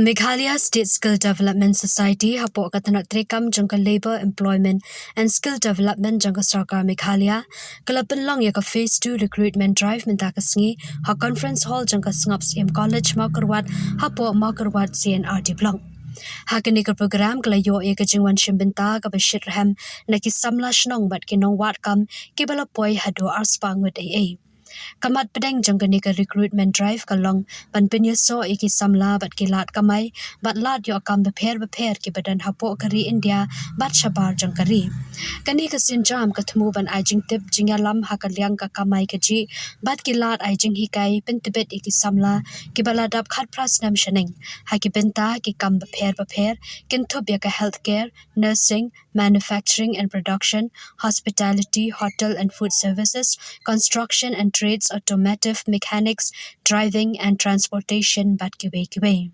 Meghalaya State Skill Development Society hapo katanak trekam jangka Labour Employment and Skill Development jangka Sarkar Meghalaya kalapan long ya ka Phase 2 Recruitment Drive minta kasngi ha Conference Hall jangka Sngaps College Makarwat hapo Makarwat CNRD Blanc. Hakini ke program kelayo ia kejingwan shimbenta ke Bashir Raham na ki samla shnong bat ki nong wat kam ki balapoi hado arspang with AA. Kamat pedeng jangkani ke recruitment drive kalong ban penyeso iki samla bat kilat kamai bat lat yo kam beper ki badan hapo kari India bat shabar jangkari kani ke sinjam ketemu ban ajing tip jingalam hakaliang ka kamai keji bat kilat ajing hikai pentibet iki samla ki baladap khat pras nam shaneng haki benta ki kam beper kintup ya ka healthcare nursing manufacturing and production hospitality hotel and food services construction and trades, automotive, mechanics, driving and transportation bat kiwe.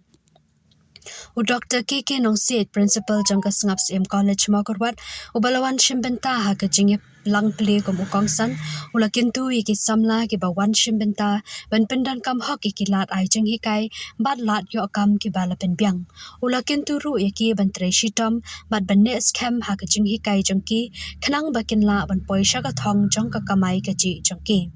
Dr. KK Nongsit, Principal jangka Sngaps College Makarwat, ubalawan shimbenta ha kejingip lang pli kum ukongsan, ulakintu iki samla ki bawan shimbenta, ban pendan kam hok iki lat ai jeng hikai, bat lat yo kam ki bala penbiang. Ulakintu ru iki ban treshitam, bat ban ne scam ha kejing hikai jengki, kenang bakin la ban poi syagathong jangka kamai keji jengki.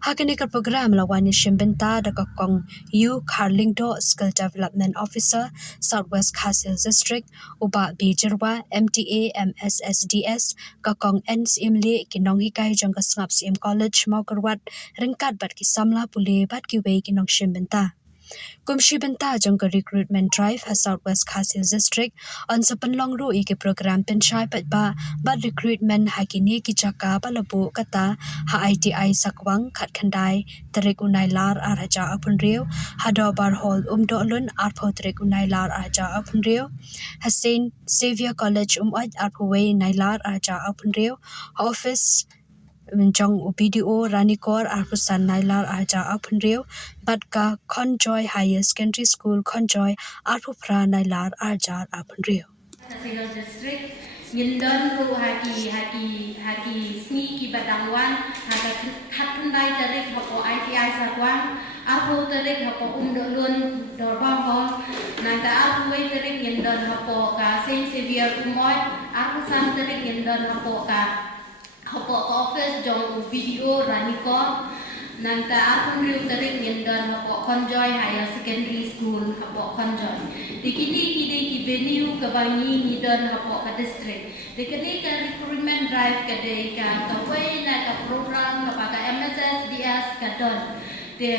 Hakini ke program lawan shimbenta da kakong U Carlingdo Skill Development Officer Southwest Khasil District uba Bijirwa MTA MSSDS kakong NSIMli kinong hikai jangka Sngaps College Makarwat ringkat bat ki samla puli bat ki wei kinong shimbenta. Kumshi benta jangka recruitment drive ha Southwest Khasil District on sepenlong ru iki program penshai patba bat recruitment hakini ki jaka balabu kata ha ITI sakwang khat khandai tarik unai lar araja apun riu hado bar hall dolun arpho tarik unai lar araja apun riu ha Saint Xavier College at arpho wei nailar araja apun riu office Menjong UPDO Ranikor Arpusan Nailar Arja Apunriu Batka Conjoy Higher Secondary School Conjoy Arpupra Nailar Arja Apunriu. Single district Yindon ru haki sni ki badangwan haka khatundai tarik hapo ITI sakwan arpu tarik hapo dolun dorbaho nanda arpu wei tarik Yindon hapo ka Saint Xavier arpusan tarik Yindon hapo ka office jong video Ranikor nanta akun riu tarik Yindon hapo Conjoy Higher Secondary School hapo Conjoy dikini ki venue kabangi Yindon hapo ka district dikini ka recruitment drive kadai ka kawai na ka program ka MSSDS ka don de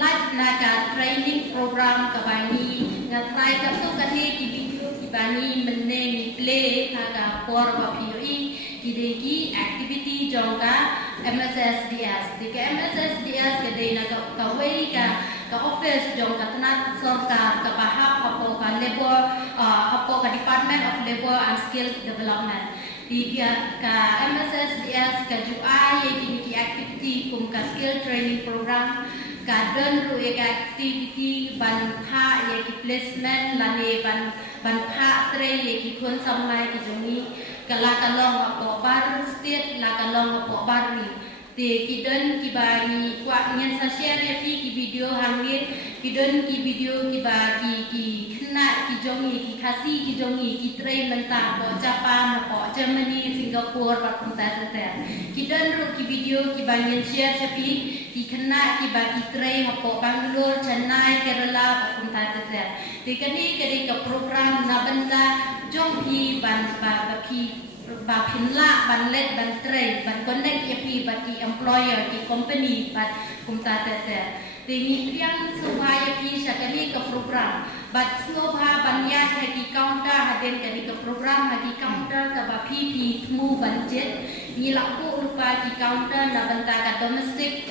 live na ka training program kabangi nga try ka to kani ki video ki bani meneng play ka por ba POE kidegi activity jongka MSSDS dike MSSDS kedai na kawai ka office jongka tanat sorta ka bahap hapo ka labor hapo ka Department of Labor and Skill Development di ka MSSDS ka UI ki activity kum ka skill training program ka don ru ka activity ban pha ki placement lane ban pha tre ki khun samlai ki jongi kala kalong hapo bar state la kalong hapo bari te kidon kibani kwa ngen sa share ki video hangin kidon ki video kibagi ki khna ki jongi ki khasi ki jongi ki train menta ko Japan ko Germany Singapore ba kunta tete kidon ru ki video kibagi share tapi ki khna ki bagi train hapo Bangalore Chennai Kerala ba kunta tete te kani kari ka program na benda jong pi ban ba pinla ban let ban train ban connect pi ba ki employer ki company ba kumta tete tingi piang suhaya pi sakani ka program bat snobha ban ya ki counter haden kani ka program hadi counter ka ba pi mu ban jet ni lakku rupa ki counter na banta ka domestic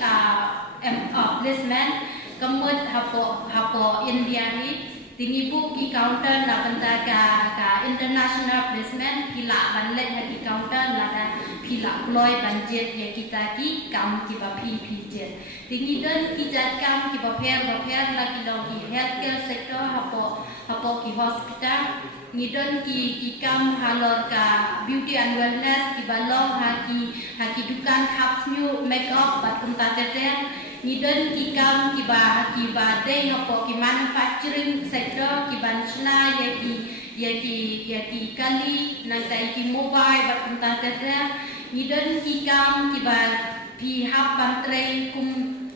placement kamut hapo India ni tingi bu ki counter na banta ka international placement pila ban let ha ki counter la da pila ploy ban jet ya kita ki kam ki ba pi jet tingi don ki jat kam ki ba pher la ki dong ki healthcare sector hapo ki hospital ni don ki kam halor ka beauty and wellness ki ba long ha ki dukan cups new make up bat kum ta te ngiden kikam kiba dei hapo ki manufacturing sector kiban chna yaki kali nang tai ki mobile bat punta tera ngiden kikam kiba pi hab bantrei kum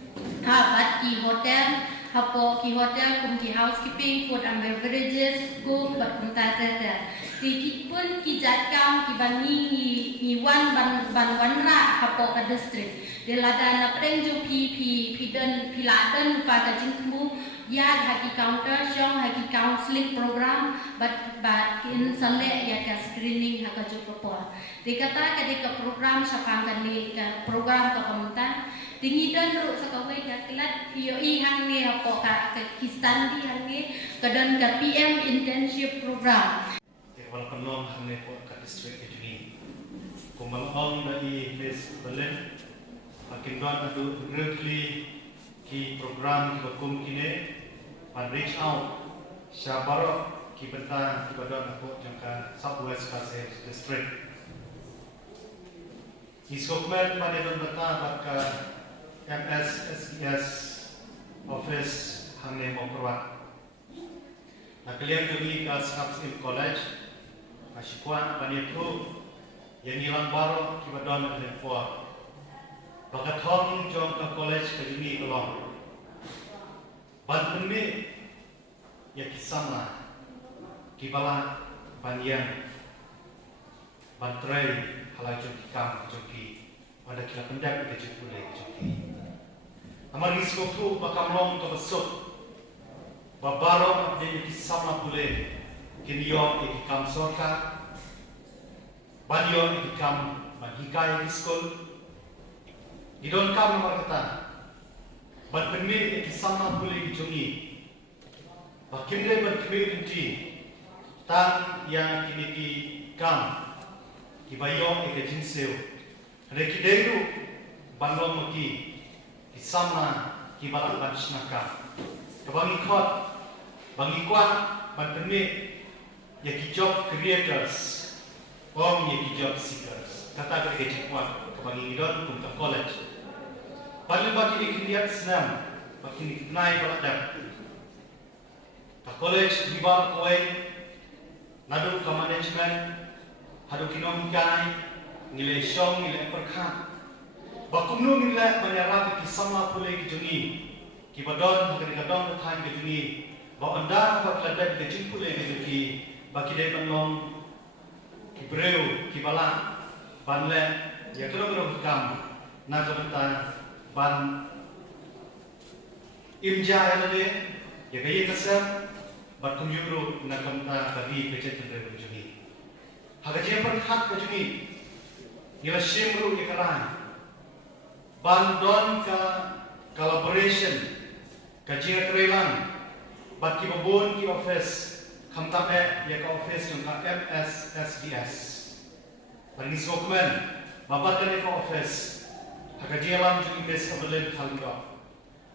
habat ki hotel hapo ki hotel kum ki housekeeping food and beverages go bat punta tera ti pun ki jatkam ki bangi wan ban ra hapo ka district de ladana preng jo pi dan piladan pada jingmu ya haki counter jong haki counseling program but in sale ya ka screening haka jo proper de kata ka program sapang kan ni ka program ka pemerintah tinggi dan ru sakawai ka kilat POE hang ni hapo ka kistan di hang ni kadan ka PM internship program wala penolong hang ni po ka district ini kumalong dari base Berlin makin doan adu greatly ki program ki bakum kini pan reach out syabaro ki bentang ki badon aku jangka Southwest Pasir District iskokmen pada don beta baka MSSES office hamne mo perwat nakalian kami ka Snapskin College asyikwan paniatu yang nilang baro ki badon dan for Pagkatong jong ka college ka jini along. Ban ni ya kisama kibala banyan bantrai halaju kikam joki pada kila pendak ke jupule joki. Amar isko tu bakamlong ka besok babaro de kisama pule kinyo ikam sorka banyo ikam magikai iskol Idon kam nomor kata, bat penmi kisama boleh dijungi, bakim deh bat kemi inti, tang yang kini ki kam, kibayo ike jinseu, reki deru bandong maki, kisama kibalak bansnaka, kebangi kot, bangi kuat, bat penmi ya job creators, om ya job seekers, kata kerja kuat, kebangi idon untuk college. Paling bagi ikliat senam, bagi naik balak tak college di bawah koi, nadu ke management, hadu kinom kai, nilai syong, nilai perkat. Bakumnu nilai menyerap kisama pulai kijungi, kibadon kadang-kadang bertahan kijungi, bawa anda bak ladai kijung pulai kijungi, bagi dia penolong, kibreu, kibalak, banle, ya kalau kam, nak kebetulan ban imja ada ya gaya kesem bat kumyuro na kamta bagi pejet tendre bujuni hagaje par hak bujuni nila shimru ikaran ban don ka collaboration ka jira trelan bat ki babon ki office kamta pe ya ka office yung ka MSSDS bagi sokmen babat ka office Hagajialam juga bes kabelen halga.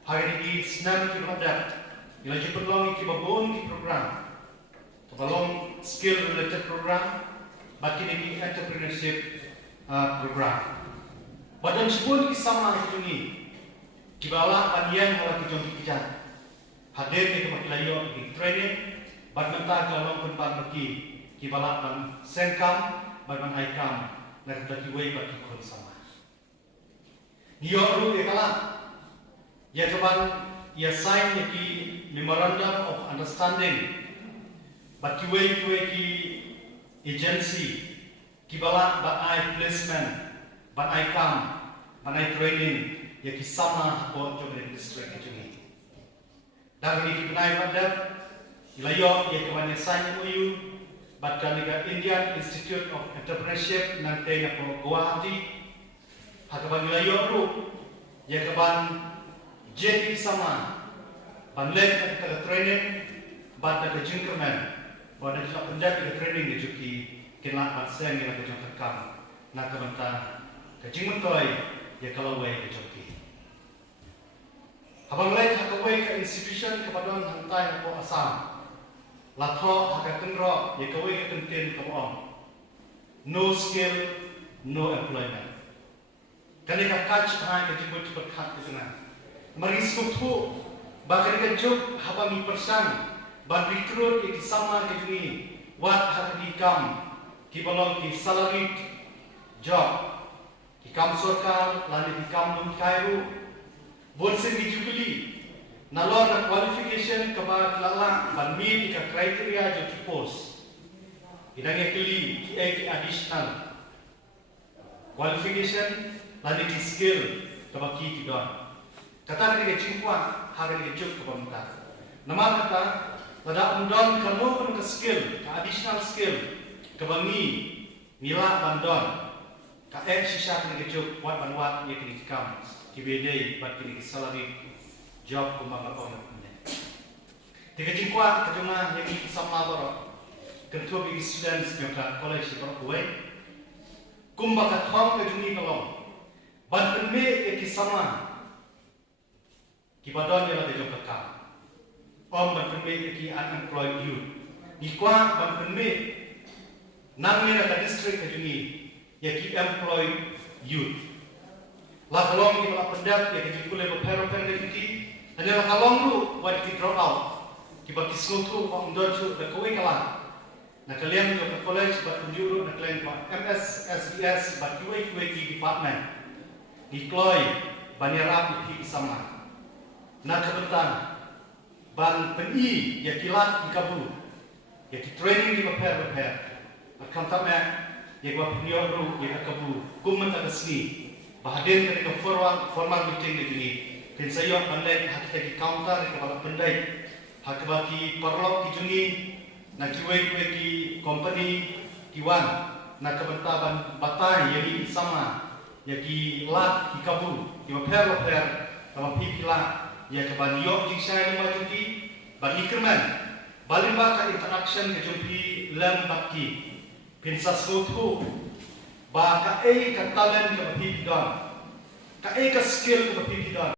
Hari ini senam kita ada, ilaji perlong kita babon ki program, kebalong skill related program, bagi ini entrepreneurship program. Badan sebut kisama ini, kibala panian malah kijong kijan. Hadir di tempat layo di training, badmenta kalong penpan bagi kibala pan sengkam, badman aikam, nak bagi way bagi kon sama. Diyoru ikalah, ya kapan ya sign ki memorandum of understanding, bagi way ki agency, kibala ba placement, ba kam, ba training, ya ki sama buat job district ini. Dan ini kita pada ilayo ya kapan ya sign MOU, bagi Indian Institute of Entrepreneurship nanti na po Guwahati. Hakaban wilayo ru, ya kaban JP sama, banlek ke training, bad ke jingkerman, bad ke penjat ke training itu ki kena pasien yang ke jangka kam, nak kebanta ke jingmentoi, ya kalau way ke joki. Habang lek hakaway ke institution kepada hantai ko asam, latho hakakenro, ya kaway ke kentin kabuang, no skill, no employment. Kali kakak cahaya kejibut berkat itu na. Marisuk tu bakal kejuk haba mi persang ban rekrut ki sama ke juni wat hati kam ki balong ki salary job ki kam sorkar lani ki kam lum kairu bon se mi jukuli nalor na qualification ka ba lala ban mi ka criteria jo ki post idang ekli ki additional qualification lani ki skill ka ba ki don kata ni ke cingkuan hari ni juk ke pemerintah nama kata pada undang kamu pun ke skill ke additional skill ke bangi mila bandon ka sisa ni ke juk buat banwat ye kini kam ki bedai bat kini salary job kumang orang punya tiga cingkuan ke cuma yang ini sama boro ketua bagi students yang kat college boro kuai kumba ka thong ke juni kalong ban penme ye ki sama Kibadon yang ada jom kakak, om berpenme ki unemployed youth, di kuah berpenme, nangnya ada district kejungi, ya ki employed youth. Lah kalong ki malah pendat ya kejungi boleh berperokan kejungi, hanya lah kalong lu buat ki drop out, ki bagi school tu om doju dah kau kalah. Nak kalian jom ke college buat penjuru, nak kalian buat MS, SBS, buat QA ki department, di Kloy, Banyarap ki sama. Nak kebetulan ban peni ya kilat di kabu ya ki training di prepare akan tamai ya gua penio ru ya kabu kumen tak sini bahaden ke formal meeting di sini dan saya pandai hak kita di counter ke kepala pendai hak bagi perlok di sini nak kiwai ki company kiwan nak kebetulan batai ya di sama ya ki lat di kabu di prepare sama pipilah ya keban yok jing saya nama jumpi bagi kerman balimba ka interaction ke jumpi lam bakki pinsas tu ba ka talent ke pipi don ka ka skill ke pipi don